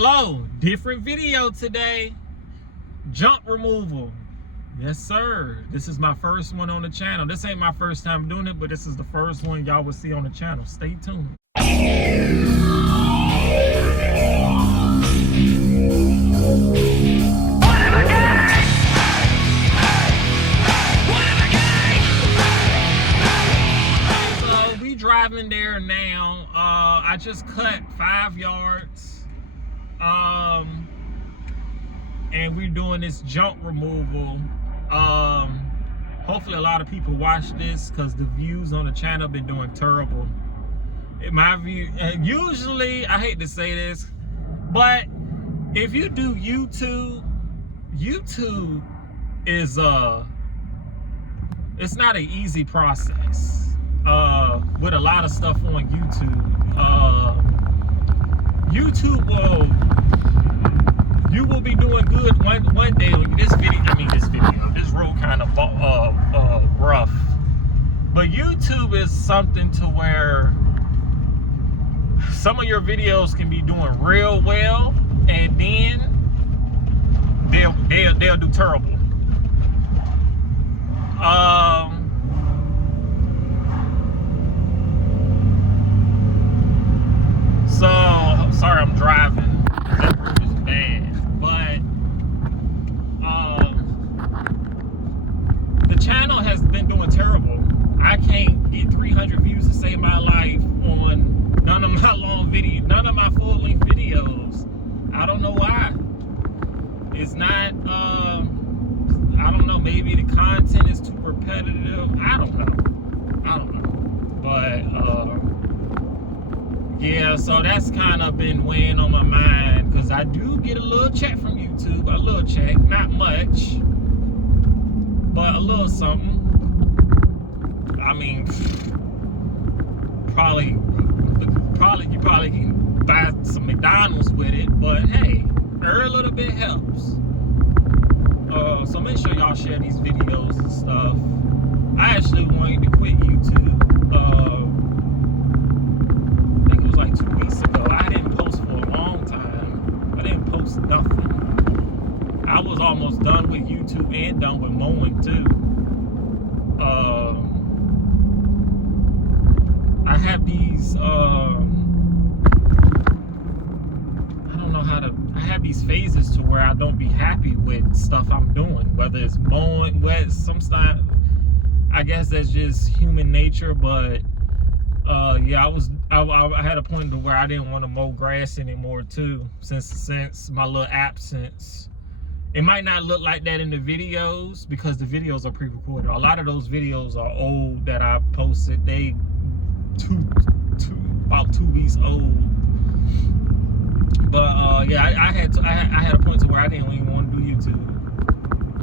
Hello, different video today. Junk removal. Yes, sir. This is my first one on the channel. This ain't my first time doing it, but this is the first one y'all will see on the channel. Stay tuned. So we driving there now. I just cut 5 yards. And we're doing this junk removal. Hopefully a lot of people watch this because the views on the channel have been doing terrible. In my view, usually, I hate to say this, but if you do YouTube is it's not an easy process with a lot of stuff on YouTube. You will be doing good one day on this road kind of rough, but YouTube is something to where some of your videos can be doing real well, and then they'll do terrible. So sorry, I'm driving. That road is bad, but the channel has been doing terrible. I can't get 300 views to save my life on none of my long videos, none of my full-length videos. I don't know why. It's not. I don't know. Maybe the content is too repetitive. I don't know. But yeah, so that's kind of been weighing on my mind because I do get a little check from YouTube. A little check, not much, but a little something. I mean, you probably can buy some McDonald's with it, but hey, every little bit helps. So make sure y'all share these videos and stuff. I actually wanted to quit YouTube. I think it was like 2 weeks ago. I didn't post for a long time. I didn't post nothing. I was almost done with YouTube and done with Mowing too. I have these I have these phases to where I don't be happy with stuff I'm doing, whether it's mowing, sometimes I guess that's just human nature, but yeah, I had a point to where I didn't want to mow grass anymore too, since my little absence. It might not look like that in the videos because the videos are pre-recorded. A lot of those videos are old that I posted. They about 2 weeks old. But yeah, I had a point to where I didn't even want to do YouTube,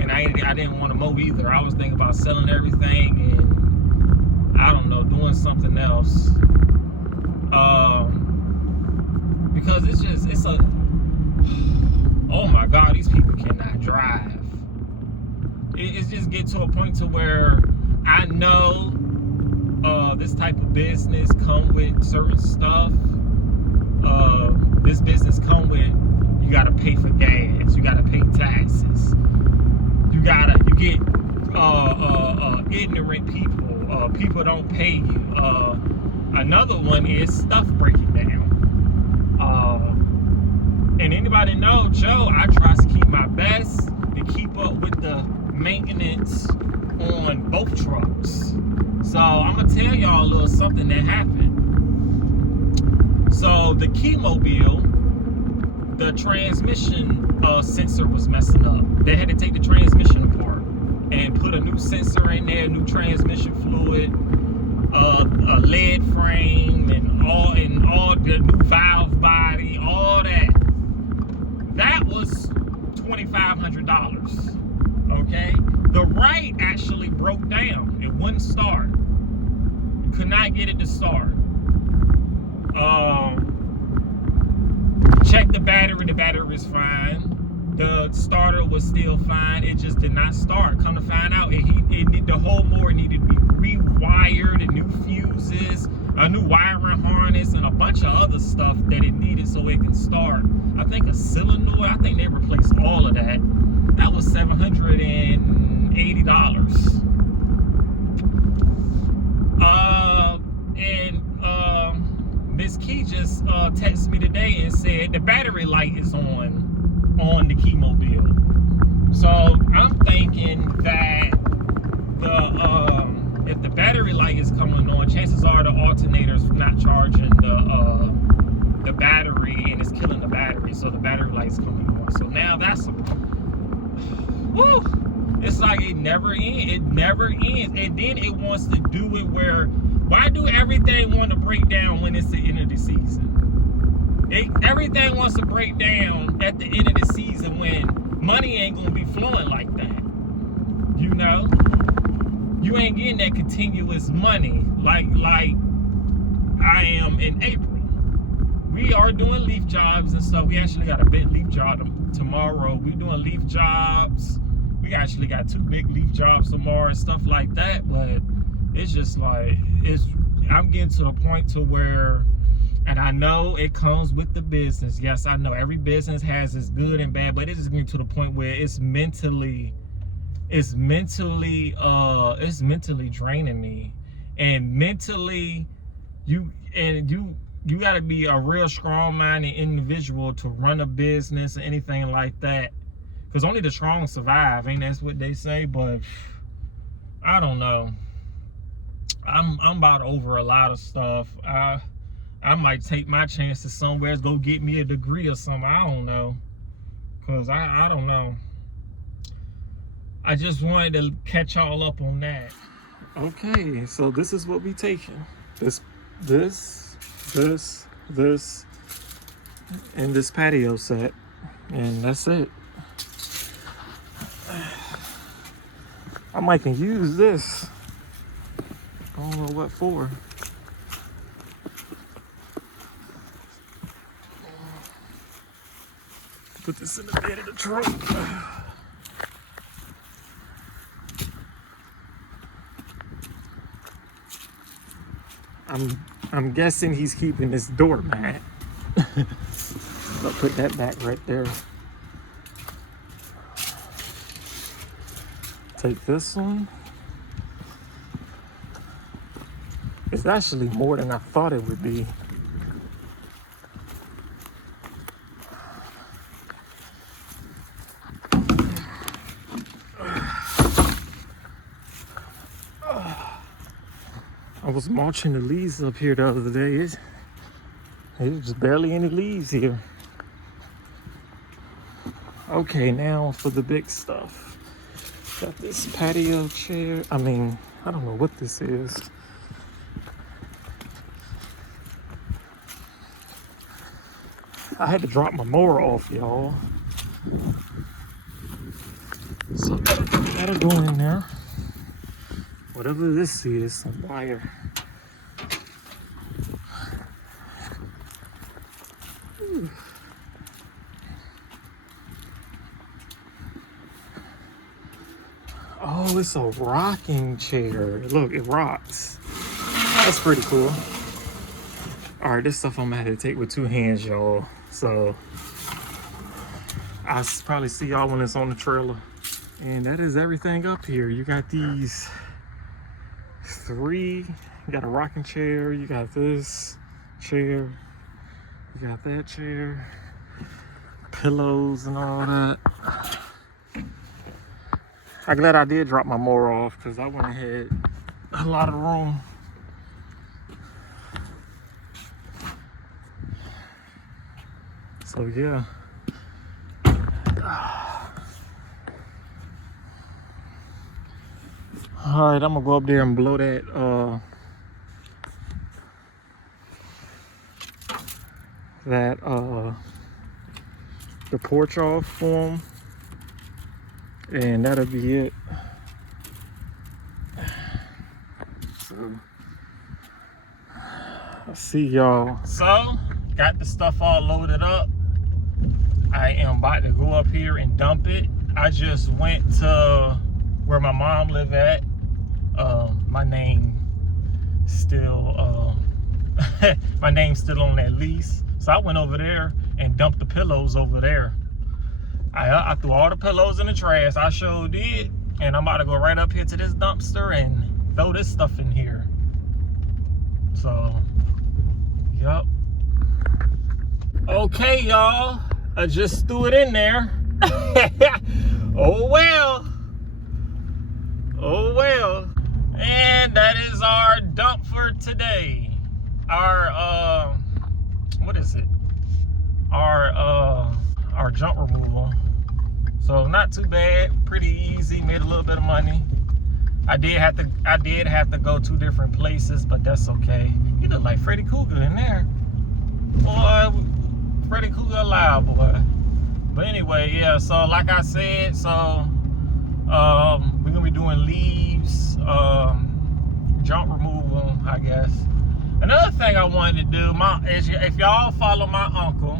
and I didn't want to mow either. I was thinking about selling everything and I don't know, doing something else. Because it's a oh my God, these people cannot drive. It's just get to a point to where I know this type of business come with certain stuff. This business come with, you gotta pay for gas, you gotta pay taxes, you get ignorant people, people don't pay you. Another one is stuff breaking down. And anybody know Joe, I try to keep my best to keep up with the maintenance on both trucks. So I'm gonna tell y'all a little something that happened. So the Keymobile, the transmission sensor was messing up. They had to take the transmission apart and put a new sensor in there, new transmission fluid, a lead frame, and all the new valve body, all that. That was $2,500. Okay, the Wright actually broke down. It wouldn't start. You could not get it to start. Checked the battery was fine. The starter was still fine. It just did not start. Come to find out, the whole mower needed to be rewired, and new fuses, a new wiring harness, and a bunch of other stuff that it needed so it can start. I think a cylinder, I think they replaced all of that. That was $780. Miss Key just texted me today and said the battery light is on the Keymobile. So I'm thinking that if the battery light is coming on, chances are the alternator's not charging the battery, and it's killing the battery, so the battery light's coming on. So now that's woo! It's like it never ends. It never ends. And then it wants to do it where, why do everything want to break down when it's the end of the season? Everything wants to break down at the end of the season when money ain't gonna be flowing like that. You know? You ain't getting that continuous money like I am in April. We are doing leaf jobs and stuff. We actually got a big leaf job tomorrow. We're doing leaf jobs. We actually got 2 big leaf jobs tomorrow and stuff like that. But it's just like, I'm getting to the point to where, and I know it comes with the business. Yes, I know every business has its good and bad, but it's just getting to the point where it's mentally draining me. And mentally, you got to be a real strong-minded individual to run a business or anything like that, because only the strong survive, ain't that's what they say? But I don't know. I'm about over a lot of stuff. I might take my chances somewhere, go get me a degree or something. I don't know, because I don't know. I just wanted to catch y'all up on that. Okay, so this is what we taking. This, and this patio set, and that's it. I might can use this. I don't know what for. Put this in the bed of the truck. I'm guessing he's keeping this doormat. I'll put that back right there. Take this one. It's actually more than I thought it would be. I was mulching the leaves up here the other day. There's just barely any leaves here. Okay, now for the big stuff. Got this patio chair. I don't know what this is. I had to drop my mower off, y'all. So that'll go in there. Whatever this is, some wire. Oh, it's a rocking chair. Look, it rocks. That's pretty cool. All right, this stuff I'm gonna have to take with 2 hands, y'all. So I'll probably see y'all when it's on the trailer. And that is everything up here. You got these 3, you got a rocking chair, you got this chair, you got that chair, pillows and all that. I'm glad I did drop my mower off, because I went ahead a lot of room. So yeah. All right, I'm gonna go up there and blow that the porch off for him, and that'll be it. So I'll see y'all. So got the stuff all loaded up. I am about to go up here and dump it. I just went to where my mom live at. My name still my name's still on that lease. So I went over there and dumped the pillows over there. I threw all the pillows in the trash. I sure did. And I'm about to go right up here to this dumpster and throw this stuff in here. So, yup. Okay, y'all. I just threw it in there. Oh well. Oh well. And that is our dump for today. Our what is it? Our junk removal. So not too bad, pretty easy, made a little bit of money. I did have to go 2 different places, but that's okay. You look like Freddy Krueger in there. Boy, Freddy Krueger alive, boy. But anyway, yeah, so like I said, so we're gonna be doing leaves, junk removal, I guess. Another thing I wanted to do, if y'all follow my uncle,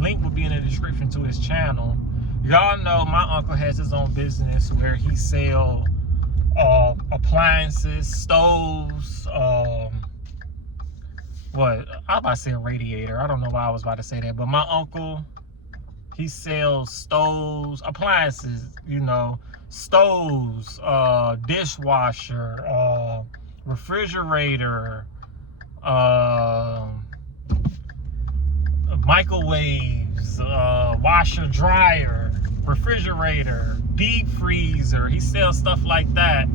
link will be in the description to his channel. Y'all know my uncle has his own business where he sells appliances, stoves, what I about to say a radiator. I don't know why I was about to say that, but my uncle, he sells stoves, appliances, you know, stoves, dishwasher, refrigerator, microwaves, washer, dryer, refrigerator, deep freezer. He sells stuff like that.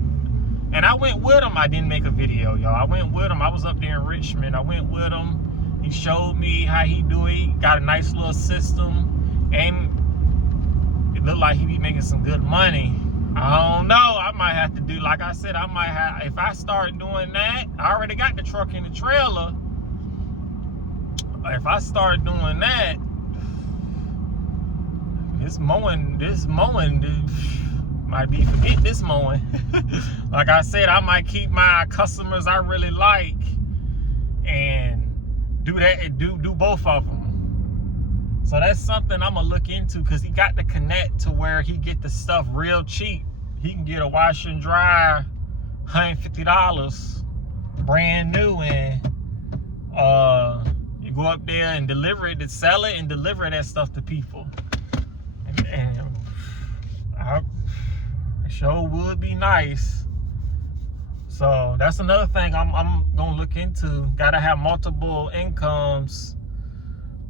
And I went with him. I didn't make a video, y'all. I went with him. I was up there in Richmond. I went with him. He showed me how he do it. He got a nice little system. And it looked like he be making some good money. I don't know. I might have to do, like I said, if I start doing that, I already got the truck and the trailer. If I start doing that, this mowing might be forget this mowing. Like I said, I might keep my customers I really like and do that and do both of them. So that's something I'm gonna look into, because he got the connect to where he get the stuff real cheap. He can get a washer and dryer, $150, brand new, and you go up there and deliver it, to sell it and deliver that stuff to people. And I sure would be nice. So that's another thing I'm gonna look into. Gotta have multiple incomes.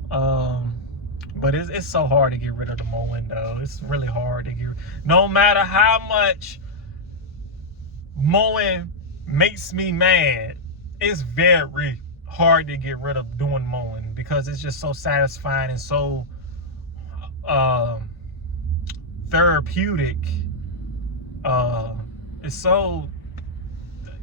But it's so hard to get rid of the mowing though. It's really hard to get, no matter how much mowing makes me mad, it's very hard to get rid of doing mowing, because it's just so satisfying and so therapeutic. It's so,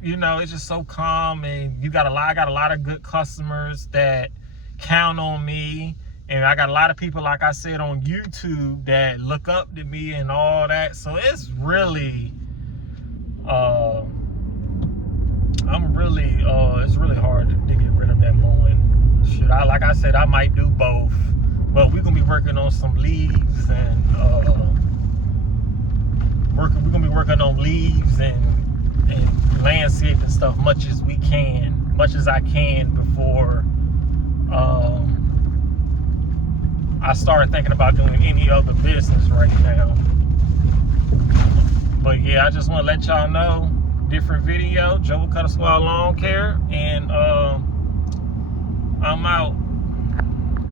you know, it's just so calm, and I got a lot of good customers that count on me, and I got a lot of people, like I said, on YouTube that look up to me and all that. So it's really it's really hard to get rid of that mowing. Like I said, I might do both, but we're gonna be working on some leaves, and we're gonna be working on leaves and landscaping stuff much as I can before I started thinking about doing any other business right now. But yeah, I just want to let y'all know, different video, Business Cuttasquadent Lawn Care, and I'm out.